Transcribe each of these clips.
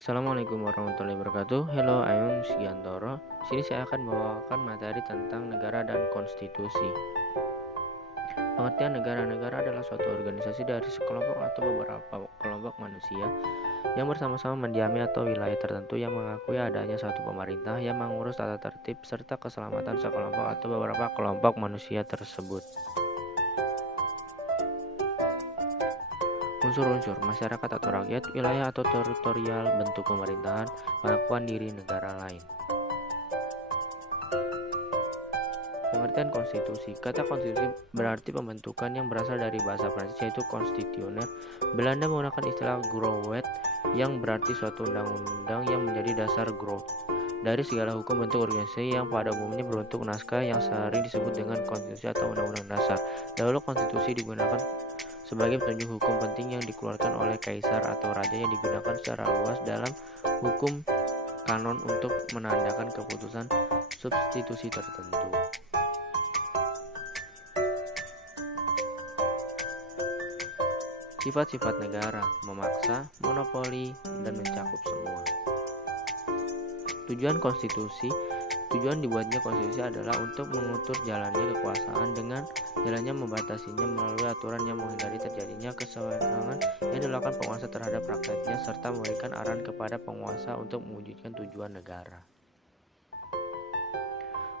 Assalamualaikum warahmatullahi wabarakatuh. Hello, I'm Sigantoro. Sini saya akan membawakan materi tentang negara dan konstitusi. Pengertian negara adalah suatu organisasi dari sekelompok atau beberapa kelompok manusia yang bersama-sama mendiami atau wilayah tertentu yang mengakui adanya satu pemerintah yang mengurus tata tertib serta keselamatan sekelompok atau beberapa kelompok manusia tersebut. Unsur-unsur masyarakat atau rakyat, wilayah atau teritorial, bentuk pemerintahan, pengakuan diri negara lain. Pengertian konstitusi. Kata konstitusi berarti pembentukan yang berasal dari bahasa Prancis yaitu konstitusioner. Belanda menggunakan istilah grondwet yang berarti suatu undang-undang yang menjadi dasar grond dari segala hukum bentuk organisasi yang pada umumnya berbentuk naskah yang sering disebut dengan konstitusi atau undang-undang dasar. Dahulu konstitusi digunakan sebagai petunjuk hukum penting yang dikeluarkan oleh kaisar atau raja yang digunakan secara luas dalam hukum kanon untuk menandakan keputusan substitusi tertentu. Sifat-sifat negara, memaksa, monopoli, dan mencakup semua. Tujuan konstitusi. Tujuan dibuatnya konstitusi adalah untuk mengatur jalannya kekuasaan dengan jalannya membatasinya melalui aturan yang menghindari terjadinya kesewenangan yang dilakukan penguasa terhadap rakyatnya serta memberikan arahan kepada penguasa untuk mewujudkan tujuan negara.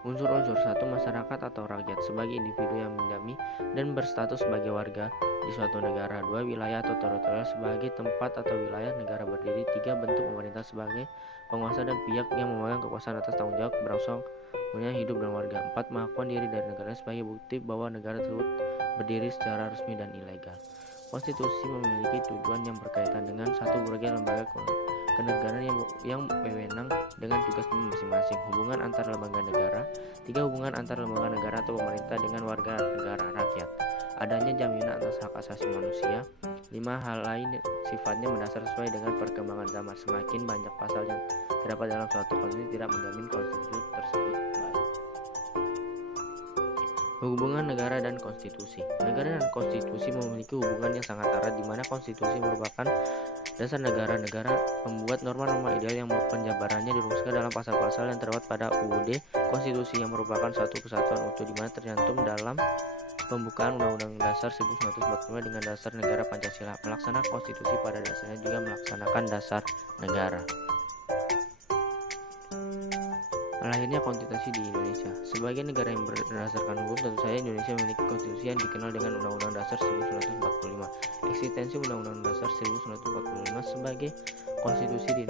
Unsur-unsur. 1. Masyarakat atau rakyat sebagai individu yang mendiami dan berstatus sebagai warga di suatu negara. 2. Wilayah atau teritorial sebagai tempat atau wilayah negara berdiri. 3. Bentuk pemerintah sebagai penguasa dan pihak yang memegang kekuasaan atas tanggung jawab berangsangnya hidup dan warga. 4. Pengakuan diri dari negara sebagai bukti bahwa negara tersebut berdiri secara resmi dan ilegal. Konstitusi memiliki tujuan yang berkaitan dengan satu berbagai lembaga kenegaraan yang berwenang dengan tugasnya masing-masing. Hubungan antar lembaga negara. 3. Hubungan antar lembaga negara atau pemerintah dengan warga negara rakyat. Adanya jaminan atas hak asasi manusia. 5. Hal lain sifatnya mendasar sesuai dengan perkembangan zaman. Semakin banyak pasal yang terdapat dalam suatu konstitusi tidak menjamin konstitusi tersebut baik. Hubungan negara dan konstitusi. Negara dan konstitusi memiliki hubungan yang sangat erat di mana konstitusi merupakan dasar negara. Negara membuat norma-norma ideal yang penjabarannya dirumuskan dalam pasal-pasal yang terdapat pada UUD. Konstitusi yang merupakan suatu kesatuan utuh di mana tercantum dalam pembukaan Undang-Undang Dasar 1945 dengan dasar negara Pancasila. Melaksanakan konstitusi pada dasarnya juga melaksanakan dasar negara. Lahirnya konstitusi di Indonesia. Sebagai negara yang berdasarkan hukum, tentu saja Indonesia memiliki konstitusi yang dikenal dengan Undang-Undang Dasar 1945. Eksistensi Undang-Undang Dasar 1945 sebagai konstitusi di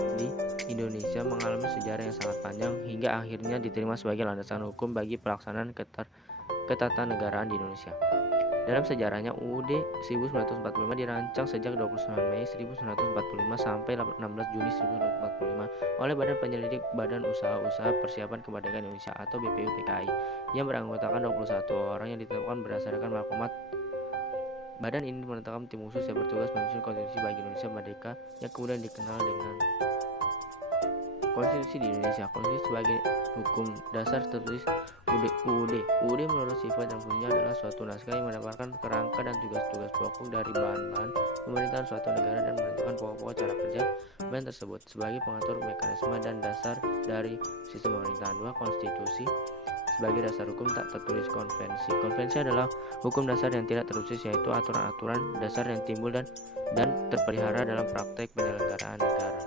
Indonesia mengalami sejarah yang sangat panjang hingga akhirnya diterima sebagai landasan hukum bagi pelaksanaan ketatanegaraan di Indonesia. Dalam sejarahnya, UUD 1945 dirancang sejak 29 Mei 1945 sampai 16 Juni 1945 oleh Badan Penyelidik Badan Usaha-Usaha Persiapan Kemerdekaan Indonesia atau BPUPKI yang beranggotakan 21 orang yang ditetapkan berdasarkan maklumat. Badan ini menetapkan tim khusus yang bertugas menyusun konstitusi bagi Indonesia merdeka yang kemudian dikenal dengan Konstitusi di Indonesia. Konstitusi sebagai hukum dasar tertulis UUD. UUD menurut sifat dan fungsinya adalah suatu naskah yang mendapatkan kerangka dan tugas-tugas pokok dari bahan-bahan pemerintahan suatu negara dan menentukan pokok-pokok cara kerja bahan tersebut sebagai pengatur mekanisme dan dasar dari sistem pemerintahan. 2. Konstitusi sebagai dasar hukum tak tertulis. Konvensi. Konvensi adalah hukum dasar yang tidak tertulis, yaitu aturan-aturan dasar yang timbul dan terpelihara dalam praktek penyelenggaraan negara.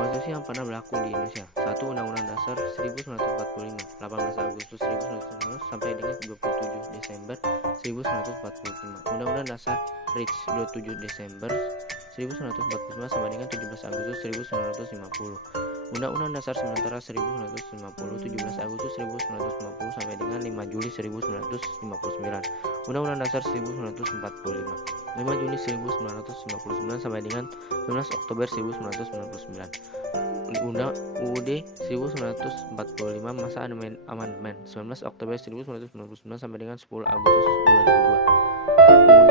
Konstitusi yang pernah berlaku di Indonesia. 1. Undang-Undang Dasar 1945, 18 Agustus 1945 sampai dengan 27 Desember 1945. Undang-Undang Dasar RIC 27 Desember 1945 sampai dengan 17 Agustus 1950. Undang-Undang Dasar Sementara 1950, 17 Agustus 1950 sampai dengan 5 Juli 1959. Undang-Undang Dasar 1945, 5 Juni 1959 sampai dengan 19 Oktober 1999. Undang UUD 1945 masa amandemen 19 Oktober 1999 sampai dengan 10 Agustus 2002. UUD